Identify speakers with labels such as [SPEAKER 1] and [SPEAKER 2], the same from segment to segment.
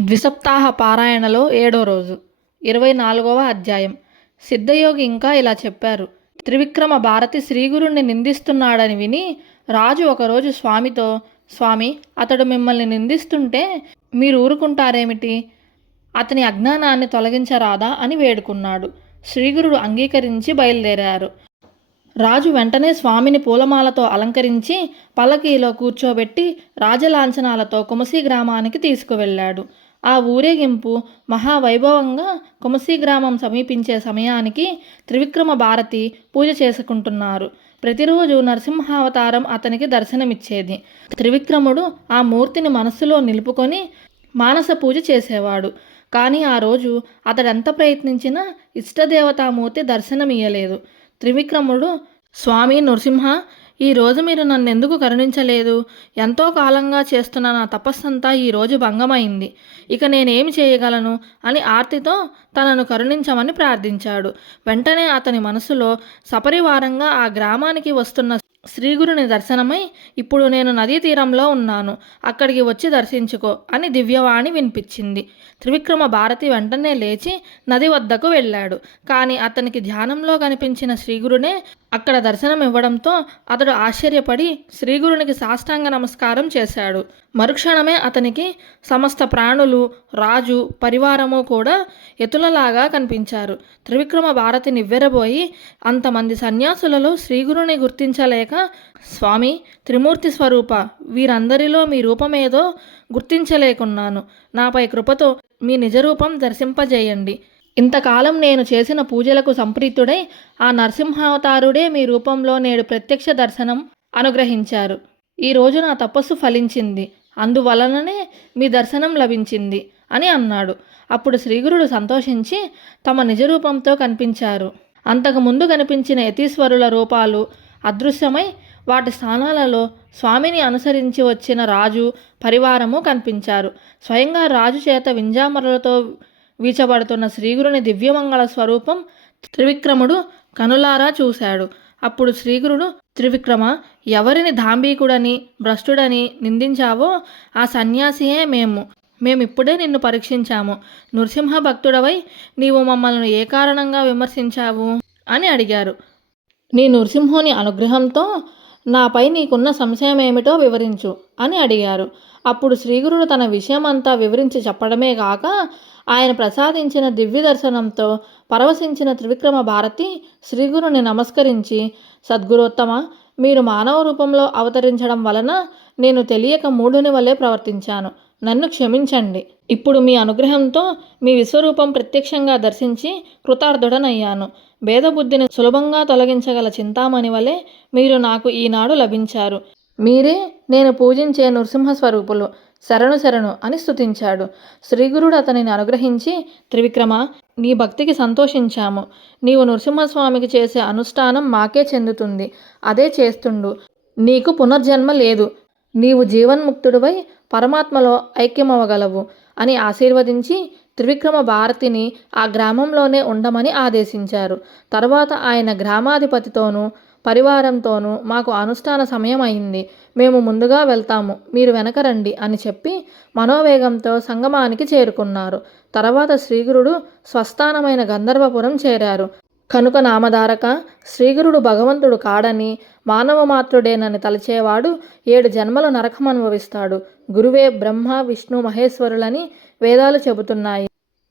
[SPEAKER 1] ద్విసప్తాహ పారాయణలో ఏడో రోజు ఇరవై నాలుగవ అధ్యాయం. సిద్ధయోగి ఇంకా ఇలా చెప్పారు త్రివిక్రమ భారతి శ్రీగురుణ్ణి నిందిస్తున్నాడని విని రాజు ఒకరోజు స్వామితో స్వామి అతడు మిమ్మల్ని నిందిస్తుంటే మీరు ఊరుకుంటారేమిటి? అతని అజ్ఞానాన్ని తొలగించరాదా? అని వేడుకున్నాడు. శ్రీగురుడు అంగీకరించి బయలుదేరారు. రాజు వెంటనే స్వామిని పూలమాలతో అలంకరించి పల్లకీలో కూర్చోబెట్టి రాజలాంఛనాలతో కుమసి గ్రామానికి తీసుకువెళ్ళాడు. ఆ ఊరేగింపు మహావైభవంగా కుమసి గ్రామం సమీపించే సమయానికి త్రివిక్రమ భారతి పూజ చేసుకుంటున్నారు. ప్రతిరోజు నరసింహావతారం అతనికి దర్శనమిచ్చేది. త్రివిక్రముడు ఆ మూర్తిని మనస్సులో నిలుపుకొని మానస పూజ చేసేవాడు. కానీ ఆ రోజు అతడెంత ప్రయత్నించినా ఇష్టదేవతామూర్తి దర్శనమియ్యలేదు. త్రివిక్రముడు స్వామి నృసింహ ఈ రోజు మీరు నన్ను ఎందుకు కరుణించలేదు? ఎంతో కాలంగా చేస్తున్న నా తపస్సంతా ఈ రోజు భంగమైంది. ఇక నేనేమి చేయగలను? అని ఆర్తితో తనను కరుణించమని ప్రార్థించాడు. వెంటనే అతని మనసులో సపరివారంగా ఆ గ్రామానికి వస్తున్న శ్రీగురుని దర్శనమై ఇప్పుడు నేను నదీ తీరంలో ఉన్నాను. అక్కడికి వచ్చి దర్శించుకో అని దివ్యవాణి వినిపించింది. త్రివిక్రమ భారతి వెంటనే లేచి నది వద్దకు వెళ్ళాడు. కానీ అతనికి ధ్యానంలో కనిపించిన శ్రీగురునే అక్కడ దర్శనం ఇవ్వడంతో అతడు ఆశ్చర్యపడి శ్రీగురునికి సాష్టాంగ నమస్కారం చేశాడు. మరుక్షణమే అతనికి సమస్త ప్రాణులు రాజు పరివారము కూడా ఎతులలాగా కనిపించారు. త్రివిక్రమ భారతి నివ్వెరబోయి అంతమంది సన్యాసులలో శ్రీగురుని గుర్తించలేక స్వామి త్రిమూర్తి స్వరూప వీరందరిలో మీ రూపమేదో గుర్తించలేకున్నాను. నాపై కృపతో మీ నిజరూపం దర్శింపజేయండి. ఇంతకాలం నేను చేసిన పూజలకు సంప్రీతుడై ఆ నరసింహావతారుడే మీ రూపంలో నేడు ప్రత్యక్ష దర్శనం అనుగ్రహించారు. ఈ రోజు నా తపస్సు ఫలించింది. అందువలననే మీ దర్శనం లభించింది అని అన్నాడు. అప్పుడు శ్రీగురుడు సంతోషించి తమ నిజరూపంతో కనిపించారు. అంతకు ముందు కనిపించిన యతీశ్వరుల రూపాలు అదృశ్యమై వాటి స్థానాలలో స్వామిని అనుసరించి వచ్చిన రాజు పరివారము కనిపించారు. స్వయంగా రాజు చేత వింజామరులతో వీచబడుతున్న శ్రీగురుని దివ్యమంగళ స్వరూపం త్రివిక్రముడు కనులారా చూశాడు. అప్పుడు శ్రీగురుడు త్రివిక్రమ ఎవరిని ధాంబీకుడని భ్రష్టుడని నిందించావో ఆ సన్యాసియే మేము. మేమిప్పుడే నిన్ను పరీక్షించాము. నృసింహ భక్తుడవై నీవు మమ్మల్ని ఏ కారణంగా విమర్శించావు? అని అడిగారు. నీ నృసింహుని అనుగ్రహంతో నాపై నీకున్న సంశయం ఏమిటో వివరించు అని అడిగారు. అప్పుడు శ్రీగురుడు తన విషయమంతా వివరించి చెప్పడమే కాక ఆయన ప్రసాదించిన దివ్య దర్శనంతో పరవశించిన త్రివిక్రమ భారతి శ్రీగురుని నమస్కరించి సద్గురోత్తమ మీరు మానవ రూపంలో అవతరించడం వలన నేను తెలియక మూఢుని వలె ప్రవర్తించాను. నన్ను క్షమించండి. ఇప్పుడు మీ అనుగ్రహంతో మీ విశ్వరూపం ప్రత్యక్షంగా దర్శించి కృతార్థుడనయ్యాను. భేదబుద్ధిని సులభంగా తొలగించగల చింతామణి వలె మీరు నాకు ఈనాడు లభించారు. మీరే నేను పూజించే నృసింహ స్వరూపులు శరణు శరణు అని స్తుతించాడు. శ్రీగురుడు అతనిని అనుగ్రహించి త్రివిక్రమ నీ భక్తికి సంతోషించాము. నీవు నృసింహస్వామికి చేసే అనుష్ఠానం మాకే చెందుతుంది. అదే చేస్తుండు. నీకు పునర్జన్మ లేదు. నీవు జీవన్ముక్తుడివై పరమాత్మలో ఐక్యమవ్వగలవు అని ఆశీర్వదించి త్రివిక్రమ భారతిని ఆ గ్రామంలోనే ఉండమని ఆదేశించారు. తర్వాత ఆయన గ్రామాధిపతితోనూ పరివారంతోనూ మాకు అనుష్ఠాన సమయం అయింది మేము ముందుగా వెళ్తాము. మీరు వెనక రండి అని చెప్పి మనోవేగంతో సంగమానికి చేరుకున్నారు. తర్వాత శ్రీగురుడు స్వస్థానమైన గంధర్వపురం చేరారు. కనుక నామధారక శ్రీగురుడు భగవంతుడు కాడని మానవ మాత్రుడేనని తలచేవాడు ఏడు జన్మలు నరకం అనుభవిస్తాడు గురువే బ్రహ్మ విష్ణు మహేశ్వరులని వేదాలు చెబుతున్నాయి.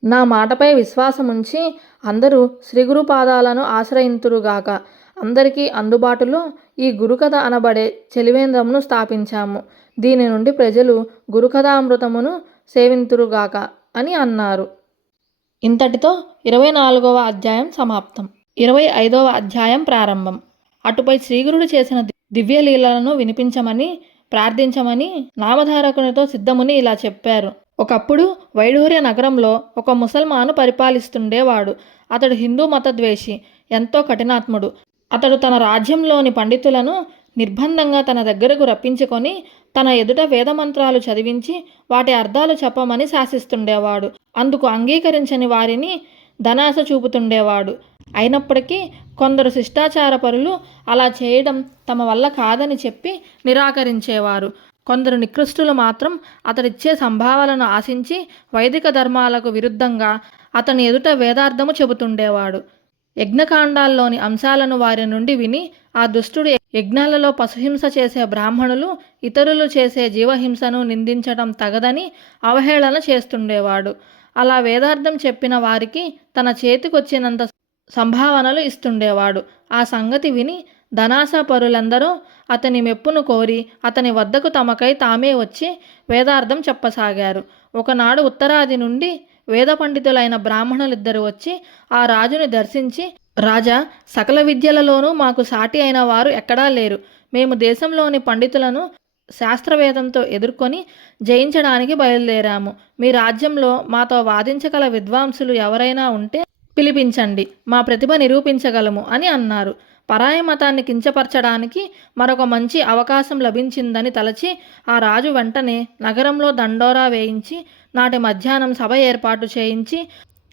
[SPEAKER 1] నా మాటపై విశ్వాసముంచి అందరూ శ్రీగురు పాదాలను ఆశ్రయింతురుగాక అందరికీ అందుబాటులో ఈ గురుకథ అనబడే చెలివేంద్రమును స్థాపించాము. దీని నుండి ప్రజలు గురుకథామృతమును సేవింతురుగాక అని అన్నారు. ఇంతటితో ఇరవై నాలుగవ అధ్యాయం సమాప్తం. ఇరవై ఐదవ అధ్యాయం ప్రారంభం. అటుపై శ్రీగురుడు చేసిన దివ్యలీలలను వినిపించమని ప్రార్థించమని నామధారకునితో సిద్ధముని ఇలా చెప్పారు. ఒకప్పుడు వైడూర్య నగరంలో ఒక ముసల్మాను పరిపాలిస్తుండేవాడు. అతడు హిందూ మతద్వేషి ఎంతో కఠినాత్ముడు. అతడు తన రాజ్యంలోని పండితులను నిర్బంధంగా తన దగ్గరకు రప్పించుకొని తన ఎదుట వేదమంత్రాలు చదివించి వాటి అర్థాలు చెప్పమని శాసిస్తుండేవాడు. అందుకు అంగీకరించని వారిని ధనాశ చూపుతుండేవాడు. అయినప్పటికీ కొందరు శిష్టాచార పరులు అలా చేయడం తమ వల్ల కాదని చెప్పి నిరాకరించేవారు. కొందరు నికృష్టులు మాత్రం అతడిచ్చే సంభావాలను ఆశించి వైదిక ధర్మాలకు విరుద్ధంగా అతని ఎదుట వేదార్థము చెబుతుండేవాడు. యజ్ఞకాండాల్లోని అంశాలను వారి నుండి విని ఆ దుష్టుడు యజ్ఞాలలో పశుహింస చేసే బ్రాహ్మణులు ఇతరులు చేసే జీవహింసను నిందించడం తగదని అవహేళన చేస్తుండేవాడు. అలా వేదార్థం చెప్పిన వారికి తన చేతికొచ్చినంత సంభావనలు ఇస్తుండేవాడు. ఆ సంగతి విని ధనాసపరులందరూ అతని మెప్పును కోరి అతని వద్దకు తమకై తామే వచ్చి వేదార్థం చెప్పసాగారు. ఒకనాడు ఉత్తరాది నుండి వేద పండితులైన బ్రాహ్మణులిద్దరు వచ్చి ఆ రాజుని దర్శించి రాజా సకల విద్యలలోనూ మాకు సాటి అయిన వారు ఎక్కడా లేరు. మేము దేశంలోని పండితులను శాస్త్రవేదంతో ఎదుర్కొని జయించడానికి బయలుదేరాము. మీ రాజ్యంలో మాతో వాదించగల విద్వాంసులు ఎవరైనా ఉంటే పిలిపించండి. మా ప్రతిభ నిరూపించగలము అని అన్నారు. పరాయ మతాన్ని కించపరచడానికి మరొక మంచి అవకాశం లభించిందని తలచి ఆ రాజు వెంటనే నగరంలో దండోరా వేయించి నాటి మధ్యాహ్నం సభ ఏర్పాటు చేయించి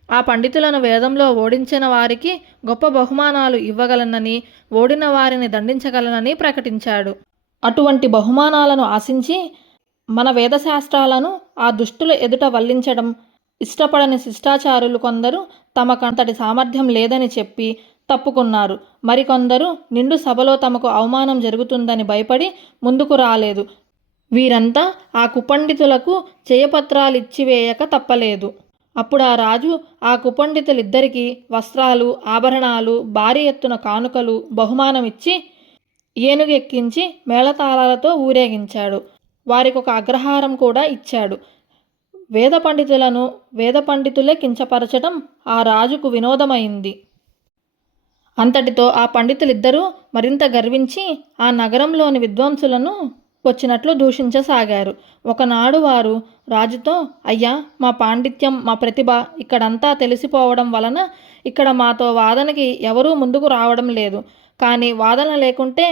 [SPEAKER 1] ఆ పండితులను వేదంలో ఓడించిన వారికి గొప్ప బహుమానాలు ఇవ్వగలనని ఓడిన వారిని దండించగలనని ప్రకటించాడు. అటువంటి బహుమానాలను ఆశించి మన వేదశాస్త్రాలను ఆ దుష్టుల ఎదుట వల్లించడం ఇష్టపడని శిష్టాచారులు కొందరు తమకంతటి సామర్థ్యం లేదని చెప్పి తప్పుకున్నారు. మరికొందరు నిండు సభలో తమకు అవమానం జరుగుతుందని భయపడి ముందుకు రాలేదు. వీరంతా ఆ కుపండితులకు చేయపత్రాలిచ్చివేయక తప్పలేదు. అప్పుడు ఆ రాజు ఆ కుపండితులిద్దరికీ వస్త్రాలు ఆభరణాలు భారీ ఎత్తున కానుకలు బహుమానమిచ్చి ఏనుగు ఎక్కించి మేళతాళాలతో ఊరేగించాడు. వారికి ఒక అగ్రహారం కూడా ఇచ్చాడు. వేద పండితులను వేద పండితులే కించపరచటం ఆ రాజుకు వినోదమైంది. అంతటితో ఆ పండితులిద్దరూ మరింత గర్వించి ఆ నగరంలోని విద్వాంసులను వచ్చినట్లు దూషించసాగారు. ఒకనాడు వారు రాజుతో అయ్యా మా పాండిత్యం మా ప్రతిభ ఇక్కడంతా తెలిసిపోవడం వలన ఇక్కడ మాతో వాదనకి ఎవరూ ముందుకు రావడం లేదు. కానీ వాదన లేకుంటే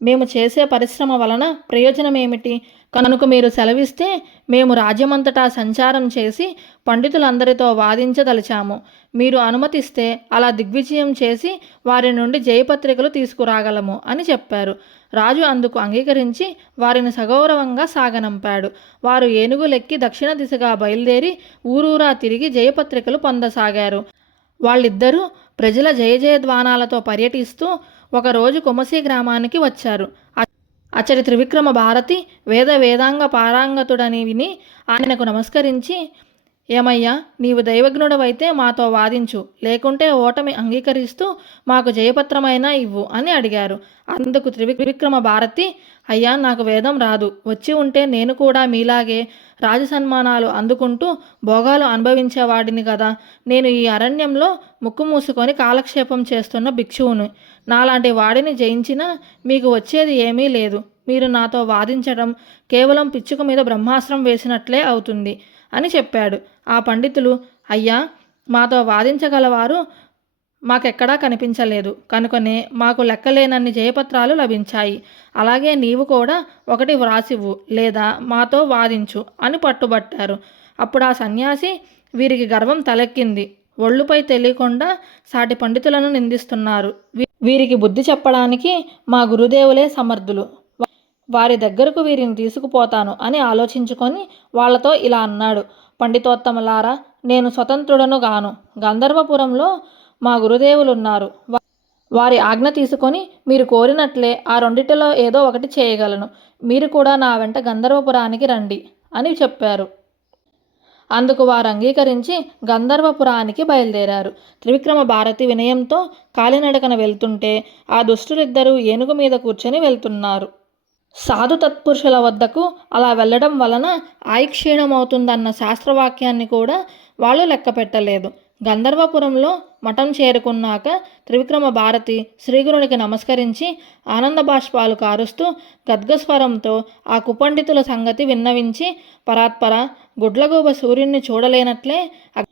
[SPEAKER 1] మేము చేసే పరిశ్రమ వలన ప్రయోజనం ఏమిటి కనుక మీరు సెలవిస్తే మేము రాజ్యమంతటా సంచారం చేసి పండితులందరితో వాదించదలిచాము. మీరు అనుమతిస్తే అలా దిగ్విజయం చేసి వారి నుండి జయపత్రికలు తీసుకురాగలము అని చెప్పారు. రాజు అందుకు అంగీకరించి వారిని సగౌరవంగా సాగనంపాడు. వారు ఏనుగులెక్కి దక్షిణ దిశగా బయలుదేరి ఊరూరా తిరిగి జయపత్రికలు పొందసాగారు. వాళ్ళిద్దరూ ప్రజల జయ జయధ్వానాలతో పర్యటిస్తూ ఒకరోజు కుమసి గ్రామానికి వచ్చారు. అచ్చడి త్రివిక్రమ భారతి వేద వేదాంగ పారాంగతుడని విని ఆయనకు నమస్కరించి ఏమయ్యా నీవు దైవజ్ఞుడవైతే మాతో వాదించు లేకుంటే ఓటమి అంగీకరిస్తూ మాకు జయపత్రమైనా ఇవ్వు అని అడిగారు. అందుకు త్రివిక్రమ భారతి అయ్యా నాకు వేదం రాదు. వచ్చి ఉంటే నేను కూడా మీలాగే రాజ సన్మానాలు అందుకుంటూ భోగాలు అనుభవించేవాడిని కదా. నేను ఈ అరణ్యంలో ముక్కు మూసుకొని కాలక్షేపం చేస్తున్న భిక్షువును. నాలాంటి వాడిని జయించినా మీకు వచ్చేది ఏమీ లేదు. మీరు నాతో వాదించడం కేవలం పిచ్చుక మీద బ్రహ్మాస్త్రం వేసినట్లే అవుతుంది అని చెప్పాడు. ఆ పండితులు అయ్యా మాతో వాదించగలవారు మాకెక్కడా కనిపించలేదు. కనుకనే మాకు లెక్కలేనన్ని జయపత్రాలు లభించాయి. అలాగే నీవు కూడా ఒకటి వ్రాసివ్వు లేదా మాతో వాదించు అని పట్టుబట్టారు. అప్పుడు ఆ సన్యాసి వీరికి గర్వం తలెక్కింది. ఒళ్ళుపై తెలియకుండా సాటి పండితులను నిందిస్తున్నారు. వీరికి బుద్ధి చెప్పడానికి మా గురుదేవులే సమర్థులు. వారి దగ్గరకు వీరిని తీసుకుపోతాను అని ఆలోచించుకొని వాళ్ళతో ఇలా అన్నాడు. పండితోత్తములారా నేను స్వతంత్రుడను గాను. గంధర్వపురంలో మా గురుదేవులున్నారు. వారి ఆజ్ఞ తీసుకొని మీరు కోరినట్లే ఆ రెండిటిలో ఏదో ఒకటి చేయగలను. మీరు కూడా నా వెంట గంధర్వపురానికి రండి అని చెప్పారు. అందుకు వారు అంగీకరించి గంధర్వపురానికి బయలుదేరారు. త్రివిక్రమ భారతి వినయంతో కాలినడకన వెళ్తుంటే ఆ దుష్టులిద్దరూ ఏనుగు మీద కూర్చొని వెళ్తున్నారు. సాధు తత్పురుషుల వద్దకు అలా వెళ్ళడం వలన ఆయుక్షీణమవుతుందన్న శాస్త్రవాక్యాన్ని కూడా వాళ్ళు లెక్క పెట్టలేదు గంధర్వపురంలో మఠం చేరుకున్నాక త్రివిక్రమ భారతి శ్రీగురునికి నమస్కరించి ఆనంద బాష్పాలు కారుస్తూ గద్గస్వరంతో ఆ కుపండితుల సంగతి విన్నవించి పరాత్పర గుడ్లగూబ సూర్యుణ్ణి చూడలేనట్లే అగ్-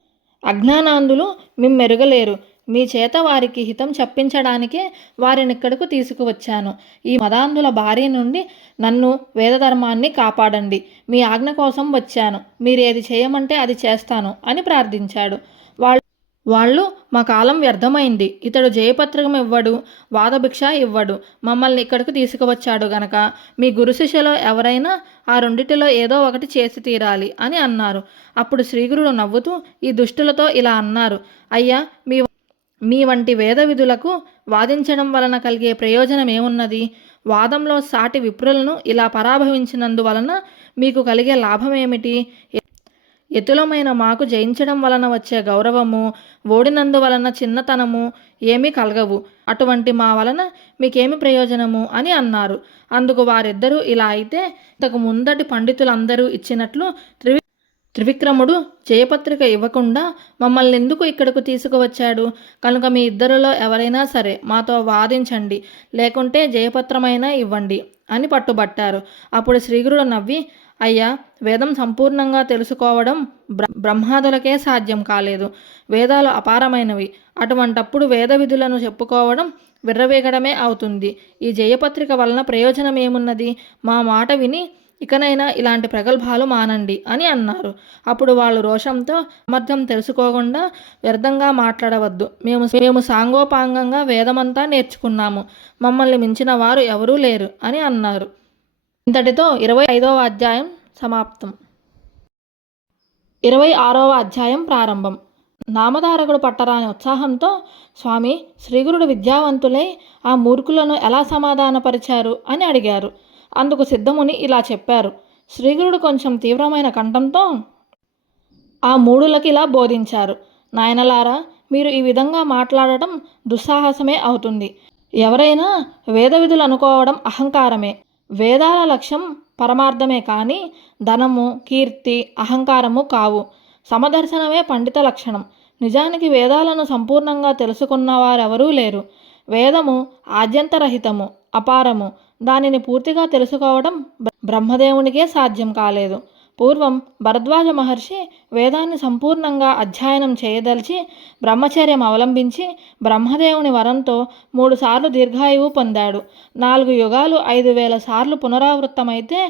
[SPEAKER 1] అజ్ఞానాంధులు మిమ్మెరుగలేరు. మీ చేత వారికి హితం చెప్పించడానికే వారిని ఇక్కడకు తీసుకువచ్చాను. ఈ మదాంధుల భార్య నుండి నన్ను వేదధర్మాన్ని కాపాడండి. మీ ఆజ్ఞ కోసం వచ్చాను. మీరేది చేయమంటే అది చేస్తాను అని ప్రార్థించాడు. వాళ్ళు వాళ్ళు మా కాలం వ్యర్థమైంది. ఇతడు జయపత్రికం ఇవ్వడు వాదభిక్ష ఇవ్వడు మమ్మల్ని ఇక్కడికి తీసుకువచ్చాడు గనక మీ గురు శిష్యులో ఎవరైనా ఆ రెండిటిలో ఏదో ఒకటి చేసి తీరాలి అని అన్నారు. అప్పుడు శ్రీగురుడు నవ్వుతూ ఈ దుష్టులతో ఇలా అన్నారు. అయ్యా మీ మీ వంటి వేద విధులకు వాదించడం వలన కలిగే ప్రయోజనం ఏమున్నది వాదంలో సాటి విప్రులను ఇలా పరాభవించినందువలన మీకు కలిగే లాభం ఏమిటి ఎతులమైన మాకు జయించడం వలన వచ్చే గౌరవము ఓడినందువలన చిన్నతనము ఏమీ కలగవు. అటువంటి మా వలన మీకేమి ప్రయోజనము? అని అన్నారు. అందుకు వారిద్దరూ ఇలా అయితే ఇంతకు ముందటి పండితులందరూ ఇచ్చినట్లు త్రివి త్రివిక్రముడు జయపత్రిక ఇవ్వకుండా మమ్మల్ని ఎందుకు ఇక్కడకు తీసుకువచ్చాడు? కనుక మీ ఇద్దరిలో ఎవరైనా సరే మాతో వాదించండి లేకుంటే జయపత్రమైనా ఇవ్వండి అని పట్టుబట్టారు. అప్పుడు శ్రీగురుడు నవ్వి అయ్యా వేదం సంపూర్ణంగా తెలుసుకోవడం బ్ర బ్రహ్మాదులకే సాధ్యం కాలేదు. వేదాలు అపారమైనవి. అటువంటప్పుడు వేద విధులను చెప్పుకోవడం విర్రవేగడమే అవుతుంది. ఈ జయపత్రిక వలన ప్రయోజనం ఏమున్నది మా మాట విని ఇకనైనా ఇలాంటి ప్రగల్భాలు మానండి అని అన్నారు. అప్పుడు వాళ్ళు రోషంతో సమర్థం తెలుసుకోకుండా వ్యర్థంగా మాట్లాడవద్దు. మేము మేము సాంగోపాంగంగా వేదమంతా నేర్చుకున్నాము. మమ్మల్ని మించిన వారు ఎవరూ లేరు అని అన్నారు. ఇంతటితో ఇరవై ఐదవ అధ్యాయం సమాప్తం. ఇరవై ఆరవ అధ్యాయం ప్రారంభం. నామధారకుడు పట్టరాని ఉత్సాహంతో స్వామి శ్రీగురుడు విద్యావంతులై ఆ మూర్ఖులను ఎలా సమాధానపరిచారు? అని అడిగారు. అందుకు సిద్ధముని ఇలా చెప్పారు. శ్రీగురుడు కొంచెం తీవ్రమైన కంఠంతో ఆ మూడులకి ఇలా బోధించారు. నాయనలారా మీరు ఈ విధంగా మాట్లాడటం దుస్సాహసమే అవుతుంది. ఎవరైనా వేద విధులు అనుకోవడం అహంకారమే. వేదాల లక్ష్యం పరమార్థమే కానీ ధనము కీర్తి అహంకారము కావు. సమదర్శనమే పండిత లక్షణం. నిజానికి వేదాలను సంపూర్ణంగా తెలుసుకున్న వారెవరూ లేరు. వేదము ఆద్యంతరహితము అపారము. దానిని పూర్తిగా తెలుసుకోవడం బ్రహ్మదేవునికే సాధ్యం కాలేదు. పూర్వం భరద్వాజ మహర్షి వేదాన్ని సంపూర్ణంగా అధ్యయనం చేయదలిచి బ్రహ్మచర్యం అవలంబించి బ్రహ్మదేవుని వరంతో మూడుసార్లు దీర్ఘాయువు పొందాడు. నాలుగు యుగాలు ఐదు వేల సార్లు పునరావృత్తమైతే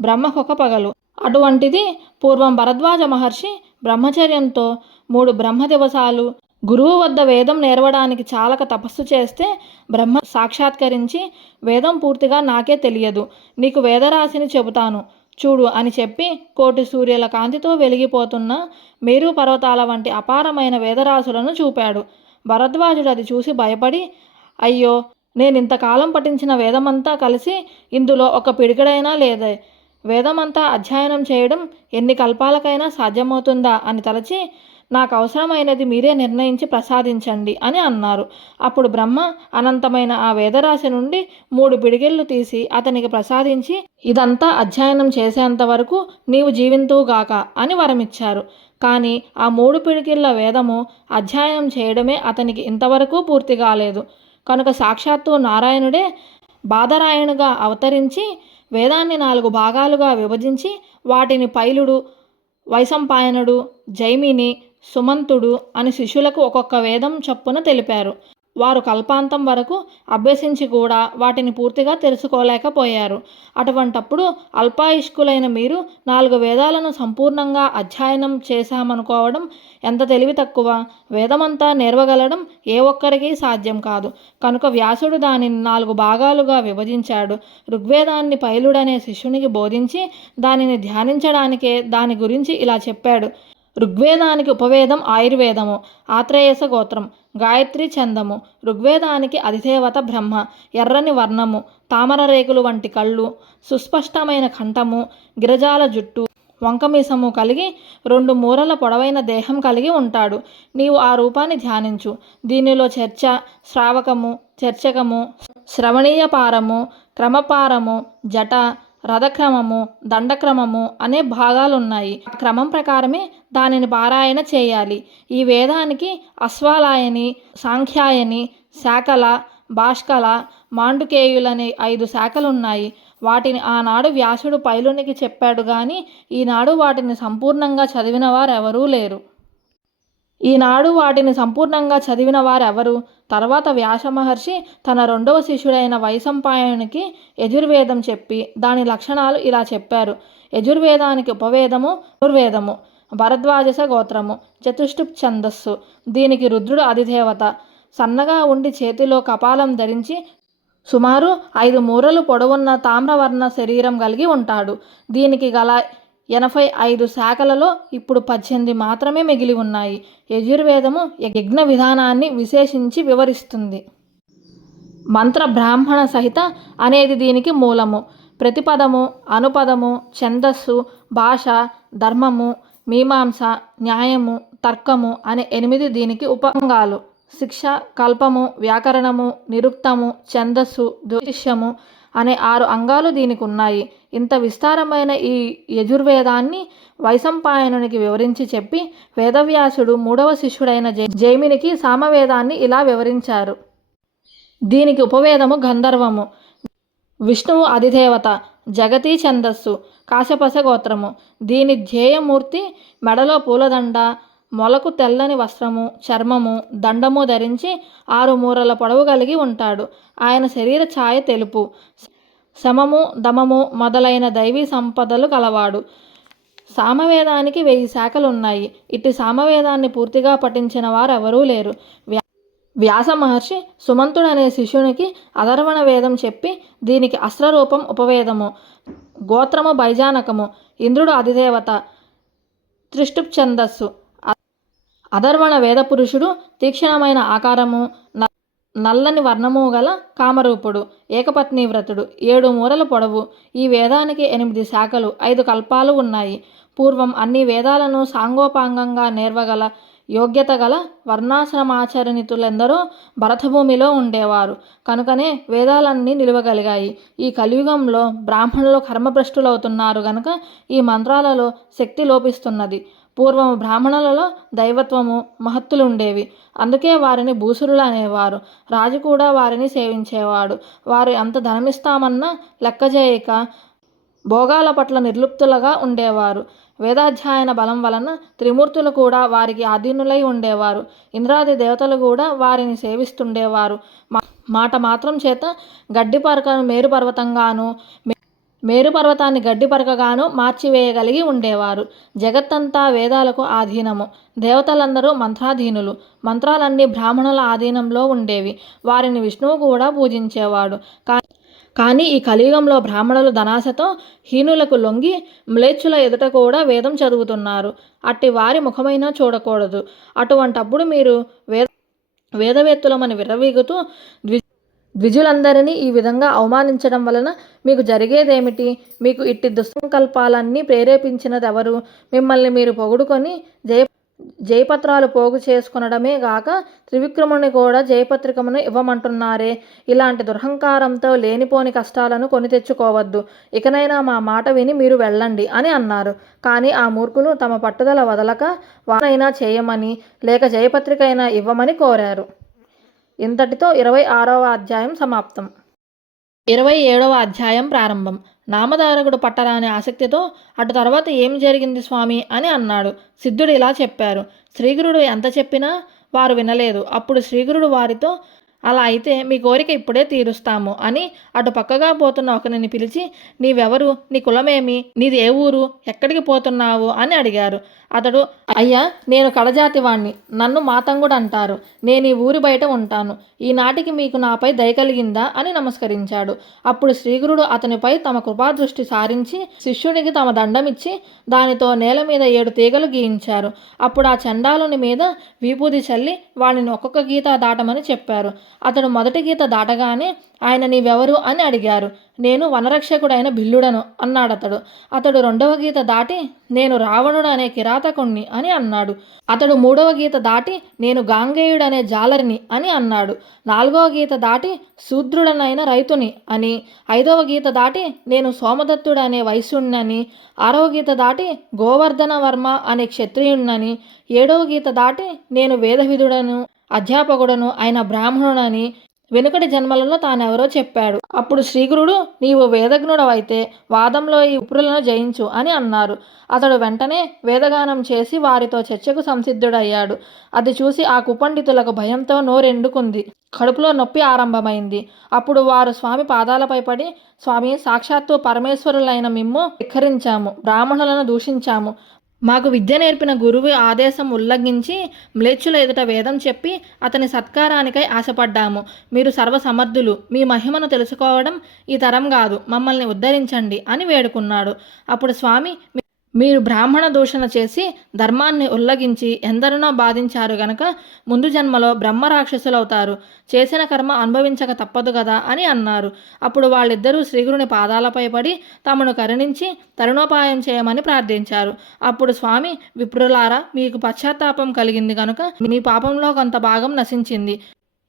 [SPEAKER 1] బ్రహ్మకొక పగలు. అటువంటిది పూర్వం భరద్వాజ మహర్షి బ్రహ్మచర్యంతో మూడు బ్రహ్మ దివసాలు గురువు వద్ద వేదం నేర్వడానికి చాలక తపస్సు చేస్తే బ్రహ్మ సాక్షాత్కరించి వేదం పూర్తిగా నాకే తెలియదు. నీకు వేదరాశిని చెబుతాను. చూడు అని చెప్పి కోటి సూర్యుల కాంతితో వెలిగిపోతున్న మేరు పర్వతాల వంటి అపారమైన వేదరాశులను చూపాడు. భరద్వాజుడు అది చూసి భయపడి అయ్యో నేను ఇంతకాలం పఠించిన వేదమంతా కలిసి ఇందులో ఒక పిడికడైనా లేదే. వేదమంతా అధ్యయనం చేయడం ఎన్ని కల్పాలకైనా సాధ్యమవుతుందా అని తలచి నాకు అవసరమైనది మీరే నిర్ణయించి ప్రసాదించండి అని అన్నారు. అప్పుడు బ్రహ్మ అనంతమైన ఆ వేదరాశి నుండి మూడు పిడికెళ్ళు తీసి అతనికి ప్రసాదించి ఇదంతా అధ్యయనం చేసేంత వరకు నీవు జీవింతువుగాక అని వరమిచ్చారు. కానీ ఆ మూడు పిడికిళ్ళ వేదము అధ్యయనం చేయడమే అతనికి ఇంతవరకు పూర్తి కాలేదు. కనుక సాక్షాత్తు నారాయణుడే బాధరాయణుగా అవతరించి వేదాన్ని నాలుగు భాగాలుగా విభజించి వాటిని పైలుడు వైసంపాయనుడు జైమిని సుమంతుడు అని శిష్యులకు ఒక్కొక్క వేదం చొప్పున తెలిపారు. వారు కల్పాంతం వరకు అభ్యసించి కూడా వాటిని పూర్తిగా తెలుసుకోలేకపోయారు. అటువంటప్పుడు అల్పాయుష్కులైన మీరు నాలుగు వేదాలను సంపూర్ణంగా అధ్యయనం చేశామనుకోవడం ఎంత తెలివి తక్కువ? వేదమంతా నేర్వగలడం ఏ ఒక్కరికి సాధ్యం కాదు. కనుక వ్యాసుడు దానిని నాలుగు భాగాలుగా విభజించాడు. ఋగ్వేదాన్ని పైలుడనే శిష్యునికి బోధించి దానిని ధ్యానించడానికే దాని గురించి ఇలా చెప్పాడు. ఋగ్వేదానికి ఉపవేదం ఆయుర్వేదము ఆత్రేయస గోత్రం గాయత్రి చందము ఋగ్వేదానికి అధిదేవత బ్రహ్మ ఎర్రని వర్ణము తామర రేకులు వంటి కళ్ళు సుస్పష్టమైన కంఠము గిరజాల జుట్టు వంకమీసము కలిగి రెండు మూరల పొడవైన దేహం కలిగి ఉంటాడు. నీవు ఆ రూపాన్ని ధ్యానించు. దీనిలో చర్చ శ్రావకము చర్చకము శ్రవణీయపారము క్రమపారము జట రథక్రమము దండక్రమము అనే భాగాలున్నాయి. ఆ క్రమం ప్రకారమే దానిని పారాయణ చేయాలి. ఈ వేదానికి అశ్వాలాయని సాంఖ్యాయని శాఖల భాష్కల మాండుకేయులనే ఐదు శాఖలున్నాయి. వాటిని ఆనాడు వ్యాసుడు పైలునికి చెప్పాడు కానీ ఈనాడు వాటిని సంపూర్ణంగా చదివిన వారెవరూ లేరు. ఈనాడు వాటిని సంపూర్ణంగా చదివిన వారెవరు? తర్వాత వ్యాస మహర్షి తన రెండవ శిష్యుడైన వైశంపాయనునికి యజుర్వేదం చెప్పి దాని లక్షణాలు ఇలా చెప్పారు. యజుర్వేదానికి ఉపవేదము దుర్వేదము భరద్వాజస గోత్రము చతుష్టుప్ ఛందస్సు. దీనికి రుద్రుడు అధిదేవత. సన్నగా ఉండి చేతిలో కపాలం ధరించి సుమారు ఐదు మూరలు పొడవున్న తామ్రవర్ణ శరీరం కలిగి ఉంటాడు. దీనికి గల ఎనభై ఐదు శాఖలలో ఇప్పుడు పద్దెనిమిది మాత్రమే మిగిలి ఉన్నాయి. యజుర్వేదము యజ్ఞ విధానాన్ని విశేషించి వివరిస్తుంది. మంత్ర బ్రాహ్మణ సహిత అనేది దీనికి మూలము. ప్రతిపదము అనుపదము ఛందస్సు భాష ధర్మము మీమాంస న్యాయము తర్కము అనే ఎనిమిది దీనికి ఉపంగాలు శిక్ష కల్పము వ్యాకరణము నిరుక్తము ఛందస్సు జ్యోతిష్యము అనే ఆరు అంగాలు దీనికి ఉన్నాయి ఇంత విస్తారమైన ఈ యజుర్వేదాన్ని వైసంపాయనునికి వివరించి చెప్పి వేదవ్యాసుడు మూడవ శిష్యుడైన జై జైమినికి సామవేదాన్ని ఇలా వివరించారు. దీనికి ఉపవేదము గంధర్వము. విష్ణువు అధిదేవత జగతి ఛందస్సు కాశపస గోత్రము. దీని ధ్యేయమూర్తి మెడలో పూలదండ మొలకు తెల్లని వస్త్రము చర్మము దండము ధరించి ఆరు మూరల పొడవు కలిగి ఉంటాడు. ఆయన శరీర ఛాయ తెలుపు. శమము దమము మొదలైన దైవీ సంపదలు కలవాడు. సామవేదానికి వెయ్యి శాఖలు ఉన్నాయి ఇట్టి సామవేదాన్ని పూర్తిగా పఠించిన వారు ఎవరూ లేరు. వ్యాస మహర్షి సుమంతుడనే శిష్యునికి అధర్వణ వేదం చెప్పి దీనికి అస్త్రరూపం ఉపవేదము. గోత్రము బైజానకము. ఇంద్రుడు అధిదేవత. త్రిష్టుప్ ఛందస్సు అధర్వణ వేద పురుషుడు తీక్షణమైన ఆకారము. నల్లని వర్ణము గల కామరూపుడు. ఏకపత్ని వ్రతుడు. ఏడు మూరల పొడవు. ఈ వేదానికి ఎనిమిది శాఖలు. ఐదు కల్పాలు ఉన్నాయి. పూర్వం అన్ని వేదాలను సాంగోపాంగంగా నేర్వగల యోగ్యత గల వర్ణాశ్రమాచరణితులెందరో భరతభూమిలో ఉండేవారు. కనుకనే వేదాలన్నీ నిలవగలిగాయి. ఈ కలియుగంలో బ్రాహ్మణులు కర్మభ్రష్టులవుతున్నారు గనుక ఈ మంత్రాలలో శక్తి లోపిస్తున్నది. పూర్వం బ్రాహ్మణులలో దైవత్వము మహత్తులు ఉండేవి అందుకే వారిని భూసురులు అనేవారు. రాజు కూడా వారిని సేవించేవాడు. వారు ఎంత ధనమిస్తామన్నా లెక్క చేయక భోగాల పట్ల నిర్లుప్తులుగా ఉండేవారు. వేదాధ్యాయన బలం వలన త్రిమూర్తులు కూడా వారికి ఆధీనులై ఉండేవారు. ఇంద్రాది దేవతలు కూడా వారిని సేవిస్తుండేవారు. మాట మాత్రం చేత గడ్డి పరకను మేరు పర్వతంగాను మే- మేరు పర్వతాన్ని గడ్డి పరకగాను మార్చివేయగలిగి ఉండేవారు. జగత్తంతా వేదాలకు ఆధీనము. దేవతలందరూ మంత్రాధీనులు. మంత్రాలన్నీ బ్రాహ్మణుల ఆధీనంలో ఉండేవి. వారిని విష్ణువు కూడా పూజించేవాడు. కానీ కానీ ఈ కలియుగంలో బ్రాహ్మణులు ధనాశతో హీనులకు లొంగి మ్లేచ్చుల ఎదుట కూడా వేదం చదువుతున్నారు. అట్టి వారి ముఖమైనా చూడకూడదు. అటువంటప్పుడు మీరు వేద వేదవేత్తులమని విరవీగుతూ ద్వి ద్విజులందరినీ ఈ విధంగా అవమానించడం వలన మీకు జరిగేదేమిటి? మీకు ఇట్టి దుస్సంకల్పాలన్నీ ప్రేరేపించినది ఎవరు మిమ్మల్ని మీరు పొగుడుకొని జయ జయపత్రాలు పోగు చేసుకొనడమే గాక త్రివిక్రముని కూడా జయపత్రికమును ఇవ్వమంటున్నారే. ఇలాంటి దురహంకారంతో లేనిపోని కష్టాలను కొని తెచ్చుకోవద్దు. ఇకనైనా మా మాట విని మీరు వెళ్ళండి అని అన్నారు. కానీ ఆ మూర్ఖులు తమ పట్టుదల వదలక వానైనా చేయమని లేక జయపత్రిక అయినా ఇవ్వమని కోరారు. ఇంతటితో ఇరవై ఆరవ అధ్యాయం సమాప్తం. ఇరవై ఏడవ అధ్యాయం ప్రారంభం. నామధారకుడు పట్టరాని ఆసక్తితో అటు తర్వాత ఏం జరిగింది స్వామి అని అన్నాడు. సిద్ధుడు ఇలా చెప్పారు. శ్రీగురుడు ఎంత చెప్పినా వారు వినలేదు. అప్పుడు శ్రీగురుడు వారితో అలా అయితే మీ కోరిక ఇప్పుడే తీరుస్తాము అని అటు పక్కగా పోతున్న ఒకరిని పిలిచి నీవెవరు? నీ కులమేమి? నీది ఏ ఊరు? ఎక్కడికి పోతున్నావు? అని అడిగారు. అతడు అయ్యా నేను కడజాతి వాణ్ణి నన్ను మాతంగుడు అంటారు నేను ఈ ఊరి బయట ఉంటాను. ఈనాటికి మీకు నాపై దయ కలిగిందా? అని నమస్కరించాడు. అప్పుడు శ్రీగురుడు అతనిపై తమ కృపాదృష్టి సారించి శిష్యునికి తమ దండమిచ్చి దానితో నేల మీద ఏడు తీగలు గీయించారు. అప్పుడు ఆ చండాలుని మీద వీపూది చల్లి వాడిని ఒక్కొక్క గీత దాటమని చెప్పారు. అతడు మొదటి గీత దాటగానే ఆయన నీవెవరు? అని అడిగారు. నేను వనరక్షకుడైన బిల్లుడను అన్నాడతడు. అతడు రెండవ గీత దాటి నేను రావణుడు అనే కిరాతకుణ్ణి అని అన్నాడు. అతడు మూడవ గీత దాటి నేను గాంగేయుడనే జాలరిని అని అన్నాడు. నాలుగవ గీత దాటి శూద్రుడనైన రైతుని అని. ఐదవ గీత దాటి నేను సోమదత్తుడనే వైశ్యుణ్ణని. ఆరవ గీత దాటి గోవర్ధన వర్మ అనే క్షత్రియుణ్ణని. ఏడవ గీత దాటి నేను వేదవిధుడను అధ్యాపకుడను ఆయన బ్రాహ్మణుడని. వెనుకటి జన్మలలో తానెవరో చెప్పాడు. అప్పుడు శ్రీగురుడు నీవు వేదజ్ఞుడవైతే వాదంలో ఈ ఉపురులను జయించు అని అన్నారు. అతడు వెంటనే వేదగానం చేసి వారితో చర్చకు సంసిద్ధుడయ్యాడు. అది చూసి ఆ కుపండితులకు భయంతో నోరెండుకుంది. కడుపులో నొప్పి ఆరంభమైంది. అప్పుడు వారు స్వామి పాదాలపై పడి స్వామి సాక్షాత్తు పరమేశ్వరులైన మిమ్ము ధిక్కరించాము బ్రాహ్మణులను దూషించాము. మాకు విద్య నేర్పిన గురువు ఆదేశం ఉల్లంఘించి మ్లేచ్చుల ఎదుట వేదం చెప్పి అతని సత్కారానికై ఆశపడ్డాము. మీరు సర్వసమర్థులు మీ మహిమను తెలుసుకోవడం ఈ తరం కాదు మమ్మల్ని ఉద్ధరించండి అని వేడుకున్నాడు. అప్పుడు స్వామి మీరు బ్రాహ్మణ దూషణ చేసి ధర్మాన్ని ఉల్లగించి ఎందరినో బాధించారు గనక ముందు జన్మలో బ్రహ్మ రాక్షసులవుతారు. చేసిన కర్మ అనుభవించక తప్పదు కదా అని అన్నారు. అప్పుడు వాళ్ళిద్దరూ శ్రీగురుని పాదాలపై పడి తమను కరుణించి తరుణోపాయం చేయమని ప్రార్థించారు. అప్పుడు స్వామి విప్రులారా మీకు పశ్చాత్తాపం కలిగింది కనుక మీ పాపంలో కొంత భాగం నశించింది.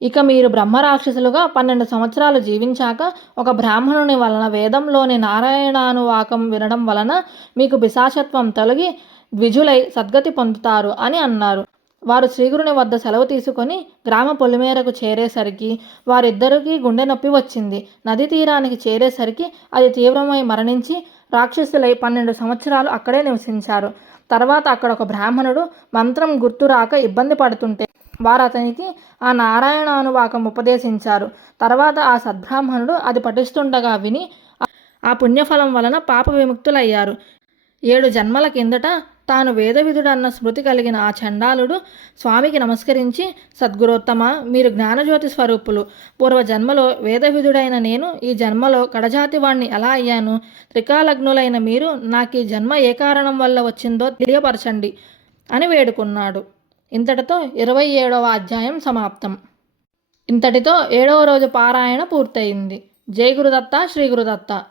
[SPEAKER 1] ఇక మీరు బ్రహ్మరాక్షసులుగా పన్నెండు సంవత్సరాలు జీవించాక ఒక బ్రాహ్మణుని వలన వేదంలోని నారాయణానువాకం వినడం వలన మీకు పిశాచత్వం తొలగి ద్విజులై సద్గతి పొందుతారు అని అన్నారు. వారు శ్రీగురుని వద్ద సెలవు తీసుకొని గ్రామ పొలిమేరకు చేరేసరికి వారిద్దరికీ గుండె నొప్పి వచ్చింది. నది తీరానికి చేరేసరికి అది తీవ్రమై మరణించి రాక్షసులై పన్నెండు సంవత్సరాలు అక్కడే నివసించారు. తర్వాత అక్కడ ఒక బ్రాహ్మణుడు మంత్రం గుర్తు రాక ఇబ్బంది పడుతుంటే వారు అతనికి ఆ నారాయణానువాకం ఉపదేశించారు. తర్వాత ఆ సద్బ్రాహ్మణుడు అది పఠిస్తుండగా విని ఆ పుణ్యఫలం వలన పాప విముక్తులయ్యారు. ఏడు జన్మల కిందట తాను వేదవిధుడన్న స్మృతి కలిగిన ఆ చండాలుడు స్వామికి నమస్కరించి సద్గురోత్తమ మీరు జ్ఞానజ్యోతి స్వరూపులు. పూర్వ జన్మలో వేదవిధుడైన నేను ఈ జన్మలో కడజాతి వాణ్ణి ఎలా అయ్యాను? త్రికాలగ్నులైన మీరు నాకు ఈ జన్మ ఏ కారణం వల్ల వచ్చిందో తెలియపరచండి అని వేడుకున్నాడు. ఇంతటితో ఇరవై ఏడవ అధ్యాయం సమాప్తం. ఇంతటితో ఏడవ రోజు పారాయణ పూర్తయింది. జై గురుదత్త శ్రీ గురుదత్త.